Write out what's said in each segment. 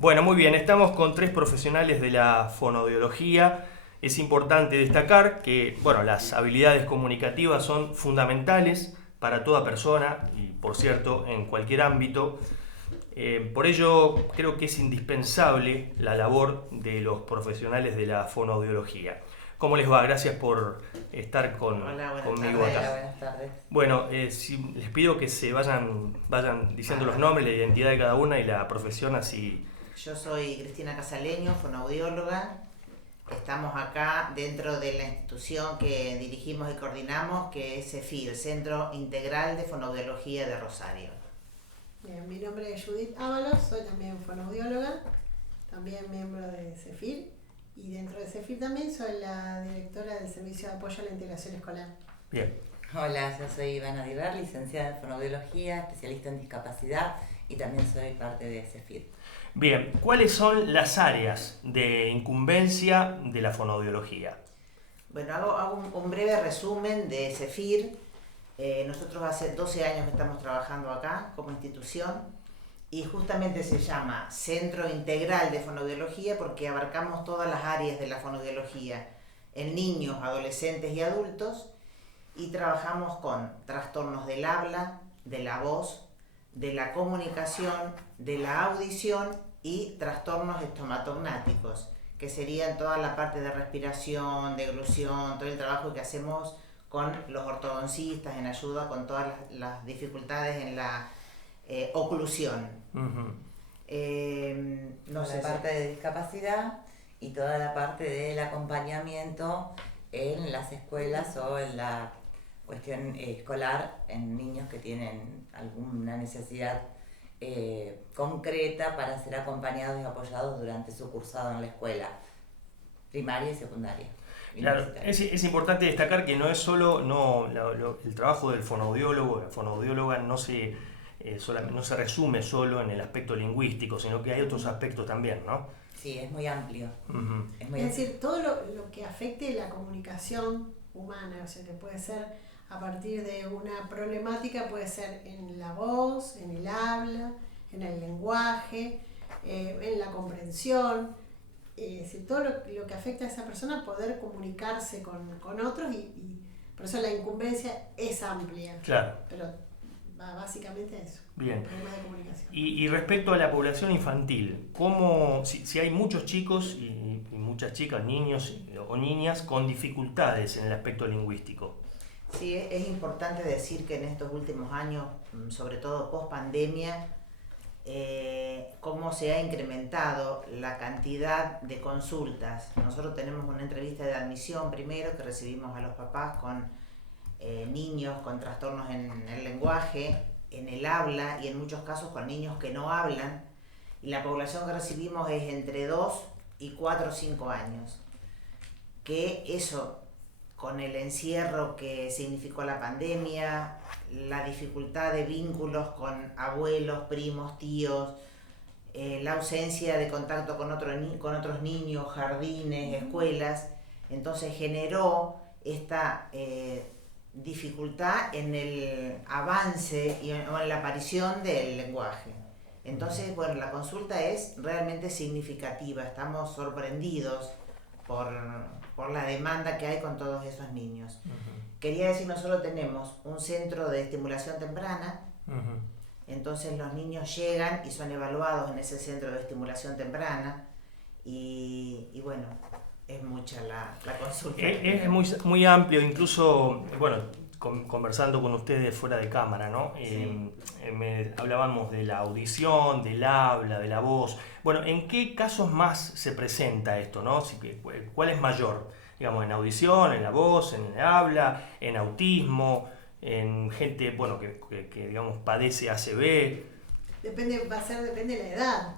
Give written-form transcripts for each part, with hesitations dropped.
Bueno, muy bien, estamos con tres profesionales de la fonoaudiología. Es importante destacar que, bueno, las habilidades comunicativas son fundamentales para toda persona y, por cierto, en cualquier ámbito. Por ello, creo que es indispensable la labor de los profesionales de la fonoaudiología. ¿Cómo les va? Gracias por estar Hola, buenas conmigo tardes. acá. Hola, buenas tardes. Bueno, si les pido que se vayan diciendo los Bárbaro. nombres, la identidad de cada una y la profesión, así. Yo soy Cristina Casaleño, fonoaudióloga. Estamos acá dentro de la institución que dirigimos y coordinamos, que es CEFIR, Centro Integral de Fonoaudiología de Rosario. Bien, mi nombre es Judith Ábalos, soy también fonoaudióloga, también miembro de CEFIR y dentro de CEFIR también soy la directora del Servicio de Apoyo a la Integración Escolar. Bien. Hola, yo soy Ivana Diver, licenciada en fonoaudiología, especialista en discapacidad y también soy parte de CEFIR. Bien, ¿cuáles son las áreas de incumbencia de la fonoaudiología? Bueno, hago un breve resumen de CEFIR. Nosotros hace 12 años que estamos trabajando acá como institución y justamente se llama Centro Integral de Fonoaudiología porque abarcamos todas las áreas de la fonoaudiología en niños, adolescentes y adultos y trabajamos con trastornos del habla, de la voz, de la comunicación, de la audición y trastornos estomatognáticos, que serían toda la parte de respiración, de eglución, todo el trabajo que hacemos con los ortodoncistas en ayuda con todas las dificultades en la oclusión. Ujú. No sé La parte de discapacidad y toda la parte del acompañamiento en las escuelas o en la cuestión escolar en niños que tienen alguna necesidad concreta para ser acompañados y apoyados durante su cursado en la escuela primaria y secundaria. Claro, es importante destacar que no es solo el trabajo del fonoaudiólogo, la fonoaudióloga no se resume solo en el aspecto lingüístico, sino que hay otros aspectos también, ¿no? Sí, es muy amplio. Ujú. Es muy Es amplio. decir, todo lo que afecte la comunicación humana, o sea, que puede ser a partir de una problemática, puede ser en la voz, en el habla, en el lenguaje, en la comprensión. Es decir, todo lo que afecta a esa persona, poder comunicarse con otros y por eso la incumbencia es amplia, Claro, pero va básicamente a eso, bien. problemas de comunicación. Y respecto a la población infantil, si hay muchos chicos y muchas chicas, niños o niñas con dificultades en el aspecto lingüístico? Sí, es importante decir que en estos últimos años, sobre todo post pandemia, cómo se ha incrementado la cantidad de consultas. Nosotros tenemos una entrevista de admisión primero que recibimos a los papás con niños con trastornos en el lenguaje, en el habla y en muchos casos con niños que no hablan. Y la población que recibimos es entre 2 y 4 o 5 años. Que eso, con el encierro que significó la pandemia, la dificultad de vínculos con abuelos, primos, tíos, la ausencia de contacto con otros niños, jardines, escuelas, entonces generó esta dificultad en el avance o en la aparición del lenguaje. Entonces, bueno, la consulta es realmente significativa, estamos sorprendidos por, por la demanda que hay con todos esos niños. Quería decir, nosotros tenemos un centro de estimulación temprana, Ujú. entonces los niños llegan y son evaluados en ese centro de estimulación temprana y bueno, es mucha la consulta. Es muy amplio, incluso, bueno, conversando con ustedes fuera de cámara, ¿no? Sí. Hablábamos de la audición, del habla, de la voz. Bueno, ¿en qué casos más se presenta esto, no? ¿Cuál es mayor? Digamos, en audición, en la voz, en el habla, en autismo, en gente, bueno, que digamos, padece ACV. Depende de la edad,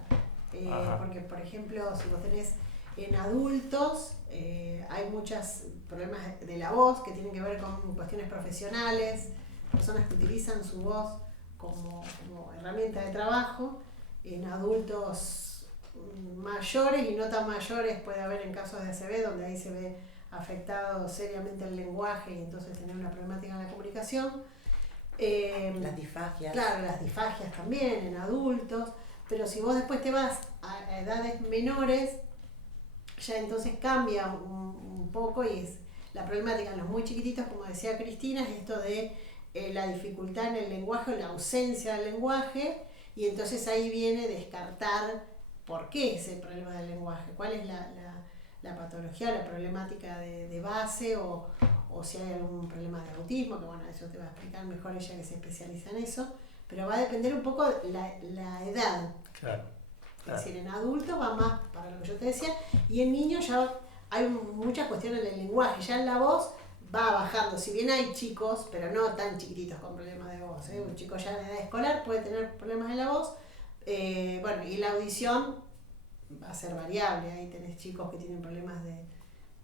Ajá. porque por ejemplo, si vos tenés en adultos, hay muchos problemas de la voz que tienen que ver con cuestiones profesionales, personas que utilizan su voz como herramienta de trabajo. En adultos mayores y no tan mayores puede haber en casos de ACV donde ahí se ve afectado seriamente el lenguaje y entonces tener una problemática en la comunicación. Las disfagias. Claro, las disfagias también en adultos. pero si vos después te vas a edades menores, ya entonces cambia un poco y es la problemática en los muy chiquititos, como decía Cristina, es esto de la dificultad en el lenguaje o la ausencia del lenguaje, y entonces ahí viene descartar por qué ese problema del lenguaje, cuál es la patología, la problemática de base, o si hay algún problema de autismo, que bueno, eso te va a explicar mejor ella que se especializa en eso, pero va a depender un poco la edad. Claro. Es decir, en adultos va más para lo que yo te decía, y en niños ya hay muchas cuestiones del lenguaje, ya en la voz va bajando, si bien hay chicos, pero no tan chiquititos con problemas de voz, un chico ya de edad escolar puede tener problemas en la voz, bueno, y la audición va a ser variable, ahí tenés chicos que tienen problemas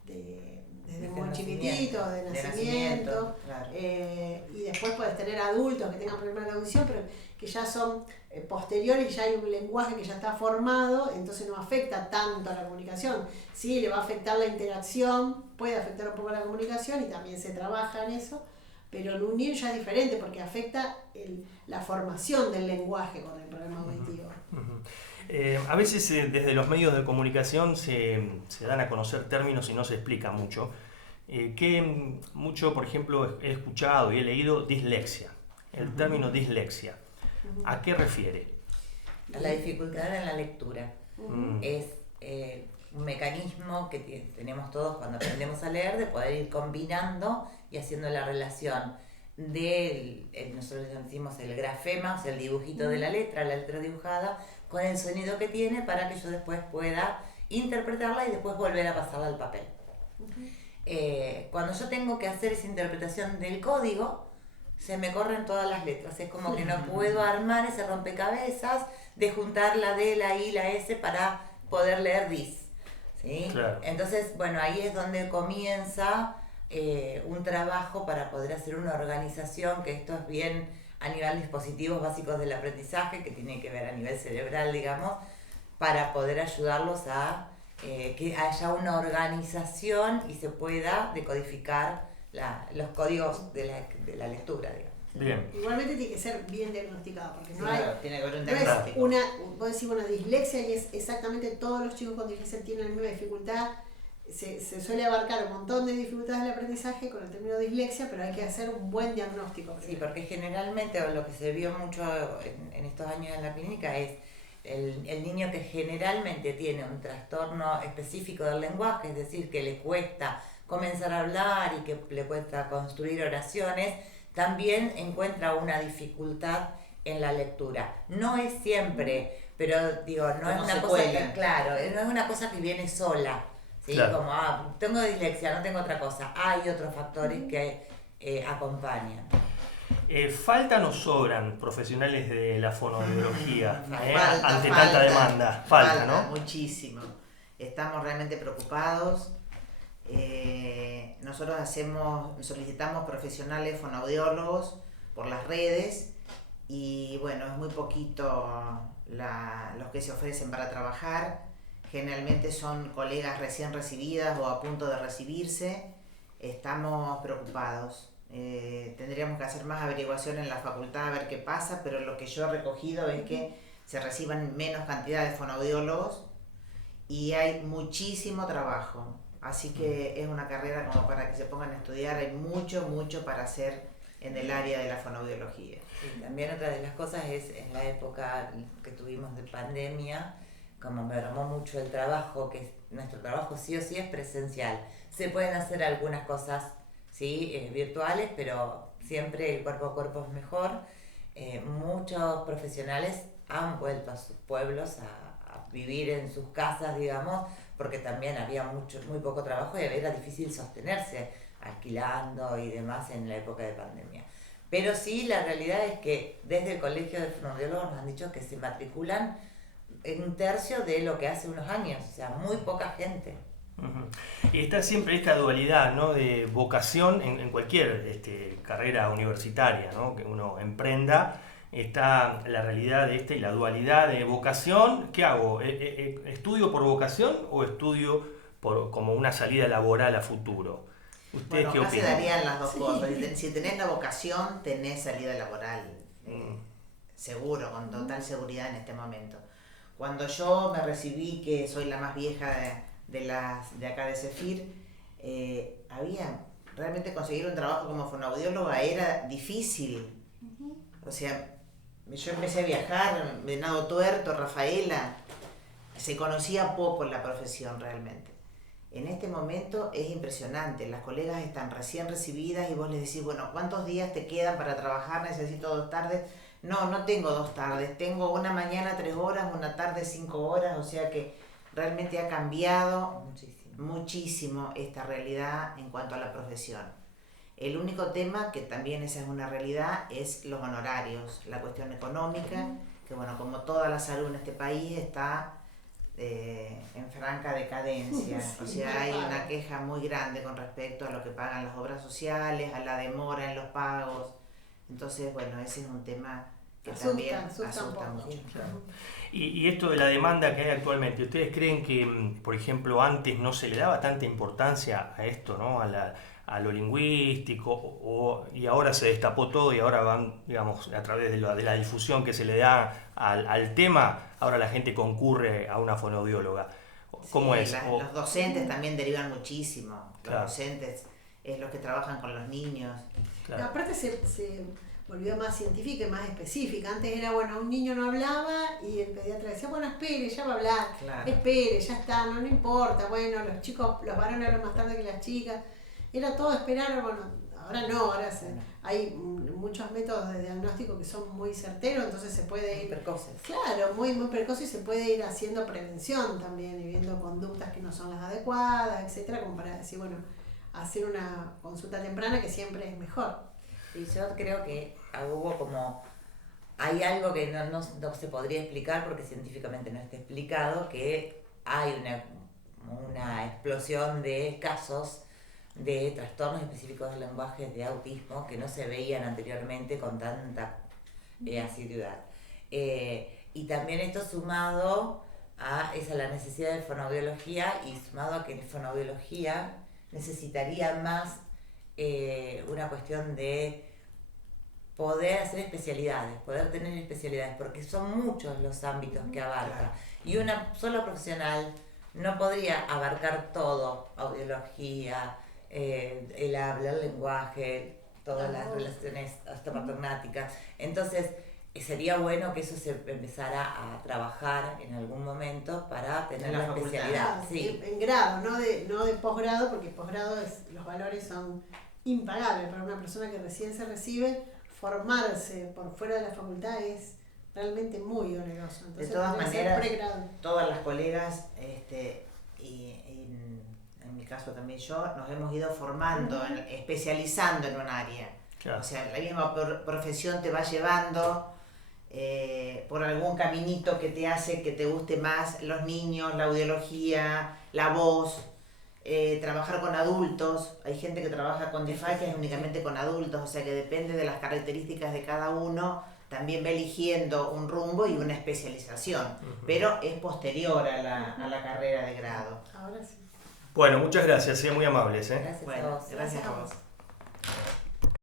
desde muy chiquititos, de nacimiento, claro. Y después puedes tener adultos que tengan problemas de audición, pero que ya son posteriores y ya hay un lenguaje que ya está formado, entonces no afecta tanto a la comunicación. Sí, le va a afectar la interacción, puede afectar un poco la comunicación y también se trabaja en eso, pero en un niño ya es diferente porque afecta la formación del lenguaje con el problema auditivo. A veces desde los medios de comunicación se dan a conocer términos y no se explica mucho. Que mucho, por ejemplo, he escuchado y he leído dislexia. El término dislexia, ¿a qué refiere? A la dificultad en la lectura. Es un mecanismo que tenemos todos cuando aprendemos a leer, de poder ir combinando y haciendo la relación nosotros decimos el grafema, o sea, el dibujito de la letra dibujada, con el sonido que tiene para que yo después pueda interpretarla y después volver a pasarla al papel. Cuando yo tengo que hacer esa interpretación del código, se me corren todas las letras. Es como que no puedo armar ese rompecabezas de juntar la D, la I, la S para poder leer dis. ¿Sí? Claro. Entonces, bueno, ahí es donde comienza un trabajo para poder hacer una organización, que esto es bien a nivel dispositivos básicos del aprendizaje, que tiene que ver a nivel cerebral, digamos, para poder ayudarlos a que haya una organización y se pueda decodificar los códigos de la lectura, digamos. Bien. Igualmente tiene que ser bien diagnosticado, porque no Claro, hay... tiene que haber un No es diagnóstico. vos decís, bueno, dislexia, y es exactamente todos los chicos con dislexia tienen la misma dificultad. Se suele abarcar un montón de dificultades del aprendizaje con el término dislexia, pero hay que hacer un buen diagnóstico. Sí, porque generalmente, o lo que se vio mucho en estos años en la clínica, es el niño que generalmente tiene un trastorno específico del lenguaje, es decir, que le cuesta comenzar a hablar y que le cuesta construir oraciones, también encuentra una dificultad en la lectura. No es siempre, pero digo, no es una cosa que, claro, no es una cosa que viene sola, ¿sí? Claro. Como, tengo dislexia, no tengo otra cosa. Hay otros factores que acompañan. ¿Faltan o sobran profesionales de la fonoaudiología ante Falta, tanta demanda? Falta, ¿no? Muchísimo. Estamos realmente preocupados. Nosotros solicitamos profesionales fonoaudiólogos por las redes y bueno, es muy poquito los que se ofrecen para trabajar. Generalmente son colegas recién recibidas o a punto de recibirse. Estamos preocupados. Tendríamos que hacer más averiguación en la facultad a ver qué pasa, pero lo que yo he recogido es que se reciban menos cantidad de fonoaudiólogos y hay muchísimo trabajo. Así que es una carrera como para que se pongan a estudiar, hay mucho para hacer en el área de la fonoaudiología. Sí, también otra de las cosas es en la época que tuvimos de pandemia, como mermó mucho el trabajo, que nuestro trabajo sí o sí es presencial. Se pueden hacer algunas cosas, sí, virtuales, pero siempre el cuerpo a cuerpo es mejor. Muchos profesionales han vuelto a sus pueblos a vivir en sus casas, digamos, porque también había muy poco trabajo y era difícil sostenerse alquilando y demás en la época de pandemia. Pero sí, la realidad es que desde el Colegio de Fonoaudiólogos nos han dicho que se matriculan en un tercio de lo que hace unos años, o sea, muy poca gente. Y está siempre esta dualidad, ¿no?, de vocación en cualquier carrera universitaria, ¿no?, que uno emprenda. Está la realidad de y la dualidad de vocación. ¿Qué hago? ¿Estudio por vocación o estudio como una salida laboral a futuro? ¿Ustedes qué Acá se opinan? darían las dos cosas. Si tenés la vocación, tenés salida laboral. Seguro, con total seguridad en este momento. Cuando yo me recibí, que soy la más vieja de acá de CEFIR, realmente conseguir un trabajo como fonoaudióloga era difícil. O sea, yo empecé a viajar, Venado Tuerto, Rafaela, se conocía poco la profesión realmente. En este momento es impresionante, las colegas están recién recibidas y vos les decís, bueno, ¿cuántos días te quedan para trabajar? Necesito 2 tardes. No tengo 2 tardes, tengo una mañana 3 horas, una tarde 5 horas, o sea que realmente ha cambiado muchísimo esta realidad en cuanto a la profesión. El único tema, que también esa es una realidad, es los honorarios, la cuestión económica, que bueno, como toda la salud en este país está en franca decadencia. O sea, hay una queja muy grande con respecto a lo que pagan las obras sociales, a la demora en los pagos. Entonces, bueno, ese es un tema que también asusta mucho. Claro. Y esto de la demanda que hay actualmente, ¿ustedes creen que, por ejemplo, antes no se le daba tanta importancia a esto, ¿no? A lo lingüístico, y ahora se destapó todo y ahora van, digamos, a través de la difusión que se le da al tema, ahora la gente concurre a una fonoaudióloga? ¿Cómo sí, es? Los docentes también derivan muchísimo. Los Claro. docentes es los que trabajan con los niños. Claro. No, aparte se volvió más científica y más específica. Antes era, bueno, un niño no hablaba y el pediatra decía, bueno, espere, ya va a hablar. Claro. Espere, ya está, no importa. Bueno, los chicos, los varones hablan más tarde que las chicas. Era todo esperar, bueno, ahora no, hay muchos métodos de diagnóstico que son muy certeros, entonces se puede ir... Precoces. Claro, muy precoz, y se puede ir haciendo prevención también y viendo conductas que no son las adecuadas, etcétera, como para decir, bueno, hacer una consulta temprana que siempre es mejor. Y yo creo que hay algo que no se podría explicar porque científicamente no está explicado, que hay una explosión de casos de trastornos específicos del lenguaje de autismo que no se veían anteriormente con tanta asiduidad. Y también esto sumado a la necesidad de fonoaudiología, y sumado a que en fonoaudiología necesitaría más una cuestión de poder hacer especialidades, poder tener especialidades, porque son muchos los ámbitos que abarca. Y una sola profesional no podría abarcar todo: audiología, el habla, el lenguaje, todas las relaciones hasta patognáticas. Entonces, sería bueno que eso se empezara a trabajar en algún momento para tener la especialidad. Sí. En grado, no de posgrado, porque posgrado los valores son impagables. Para una persona que recién se recibe, formarse por fuera de la facultad es realmente muy oneroso. Entonces, de todas maneras, pregrado. Todas las colegas, y en mi caso también yo, nos hemos ido formando, especializando en un área. Claro. O sea, la misma profesión te va llevando por algún caminito que te hace que te guste más los niños, la audiología, la voz, trabajar con adultos. Hay gente que trabaja con DeFi que es únicamente con adultos, o sea que depende de las características de cada uno, también va eligiendo un rumbo y una especialización, pero es posterior a la carrera de grado. Ahora sí. Bueno, muchas gracias, muy amables. Gracias a Bueno, vos. gracias a vos.